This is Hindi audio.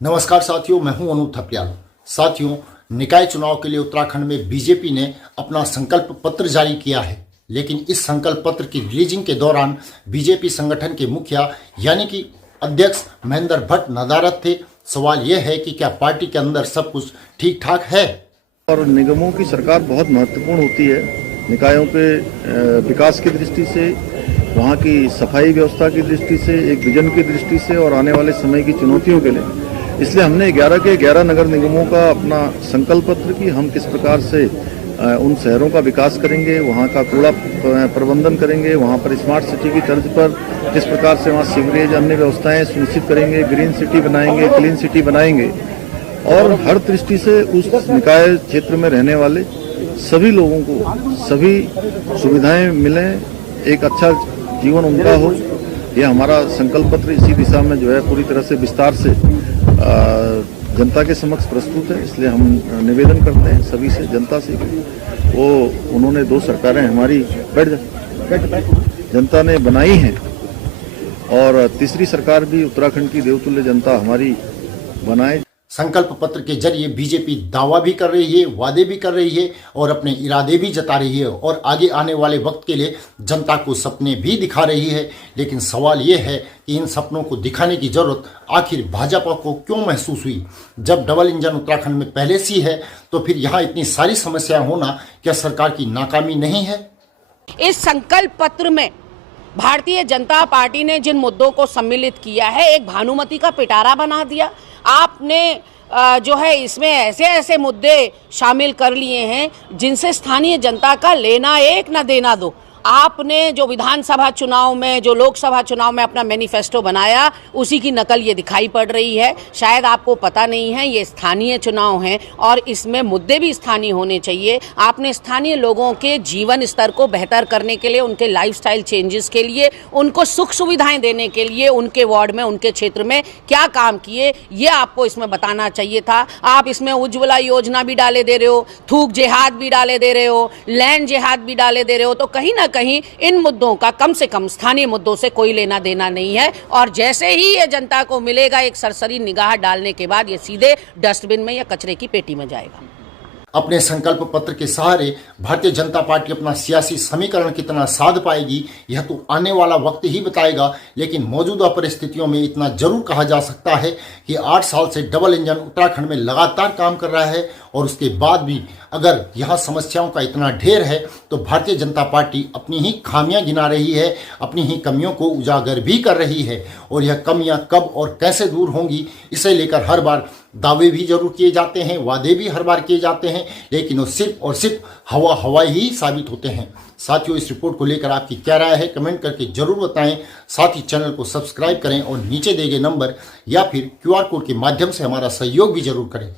नमस्कार साथियों, मैं हूं अनूप थपलियाल। साथियों, निकाय चुनाव के लिए उत्तराखंड में बीजेपी ने अपना संकल्प पत्र जारी किया है, लेकिन इस संकल्प पत्र की रिलीजिंग के दौरान बीजेपी संगठन के मुखिया यानी कि अध्यक्ष महेंद्र भट्ट नदारद थे। सवाल यह है कि क्या पार्टी के अंदर सब कुछ ठीक ठाक है? और निगमों की सरकार बहुत महत्वपूर्ण होती है निकायों के विकास की दृष्टि से, वहाँ की सफाई व्यवस्था की दृष्टि से, एक विजन की दृष्टि से और आने वाले समय की चुनौतियों के लिए। इसलिए हमने 11 के 11 नगर निगमों का अपना संकल्प पत्र की हम किस प्रकार से उन शहरों का विकास करेंगे, वहाँ का कूड़ा प्रबंधन करेंगे, वहाँ पर स्मार्ट सिटी की तर्ज पर किस प्रकार से वहाँ सीवरेज अन्य व्यवस्थाएं सुनिश्चित करेंगे, ग्रीन सिटी बनाएंगे, क्लीन सिटी बनाएंगे और हर दृष्टि से उस निकाय क्षेत्र में रहने वाले सभी लोगों को सभी सुविधाएं मिलें, एक अच्छा जीवन उनका हो। यह हमारा संकल्प पत्र इसी दिशा में जो है पूरी तरह से विस्तार से जनता के समक्ष प्रस्तुत है। इसलिए हम निवेदन करते हैं सभी से, जनता से, वो उन्होंने 2 सरकारें हमारी जनता ने बनाई हैं और तीसरी सरकार भी उत्तराखंड की देवतुल्य जनता हमारी बनाए। संकल्प पत्र के जरिए बीजेपी दावा भी कर रही है, वादे भी कर रही है और अपने इरादे भी जता रही है और आगे आने वाले वक्त के लिए जनता को सपने भी दिखा रही है। लेकिन सवाल यह है कि इन सपनों को दिखाने की जरूरत आखिर भाजपा को क्यों महसूस हुई? जब डबल इंजन उत्तराखंड में पहले से ही है तो फिर यहाँ इतनी सारी समस्याएं होना क्या सरकार की नाकामी नहीं है? इस संकल्प पत्र में भारतीय जनता पार्टी ने जिन मुद्दों को सम्मिलित किया है, एक भानुमति का पिटारा बना दिया। आपने जो है इसमें ऐसे ऐसे मुद्दे शामिल कर लिए हैं जिनसे स्थानीय जनता का लेना एक ना देना दो। आपने जो विधानसभा चुनाव में, जो लोकसभा चुनाव में अपना मैनिफेस्टो बनाया, उसी की नकल ये दिखाई पड़ रही है। शायद आपको पता नहीं है, ये स्थानीय चुनाव हैं और इसमें मुद्दे भी स्थानीय होने चाहिए। आपने स्थानीय लोगों के जीवन स्तर को बेहतर करने के लिए, उनके लाइफस्टाइल चेंजेस के लिए, उनको सुख सुविधाएं देने के लिए उनके वार्ड में, उनके क्षेत्र में क्या काम किए, ये आपको इसमें बताना चाहिए था। आप इसमें उज्ज्वला योजना भी डाले दे रहे हो, थूक जिहाद भी डाले दे रहे हो, लैंड जिहाद भी डाले दे रहे हो। तो कहीं ना कहीं इन मुद्दों का कम से कम स्थानीय मुद्दों से कोई लेना देना नहीं है और जैसे ही ये जनता को मिलेगा एक सरसरी निगाह डालने के बाद ये सीधे डस्टबिन में या कचरे की पेटी में जाएगा। अपने संकल्प पत्र के सहारे भारतीय जनता पार्टी अपना सियासी समीकरण कितना साध पाएगी यह तो आने वाला वक्त ही बताएगा। लेकिन मौजूदा परिस्थितियों में इतना जरूर कहा जा सकता है कि 8 साल से डबल इंजन उत्तराखंड में लगातार काम कर रहा है और उसके बाद भी अगर यहाँ समस्याओं का इतना ढेर है तो भारतीय जनता पार्टी अपनी ही खामियां गिना रही है, अपनी ही कमियों को उजागर भी कर रही है। और यह कमियां कब और कैसे दूर होंगी इसे लेकर हर बार दावे भी जरूर किए जाते हैं, वादे भी हर बार किए जाते हैं, लेकिन वो सिर्फ और सिर्फ हवा ही साबित होते हैं। साथियों, इस रिपोर्ट को लेकर आपकी क्या राय है कमेंट करके जरूर बताएं। साथ ही चैनल को सब्सक्राइब करें और नीचे दिए गए नंबर या फिर QR कोड के माध्यम से हमारा सहयोग भी जरूर करें।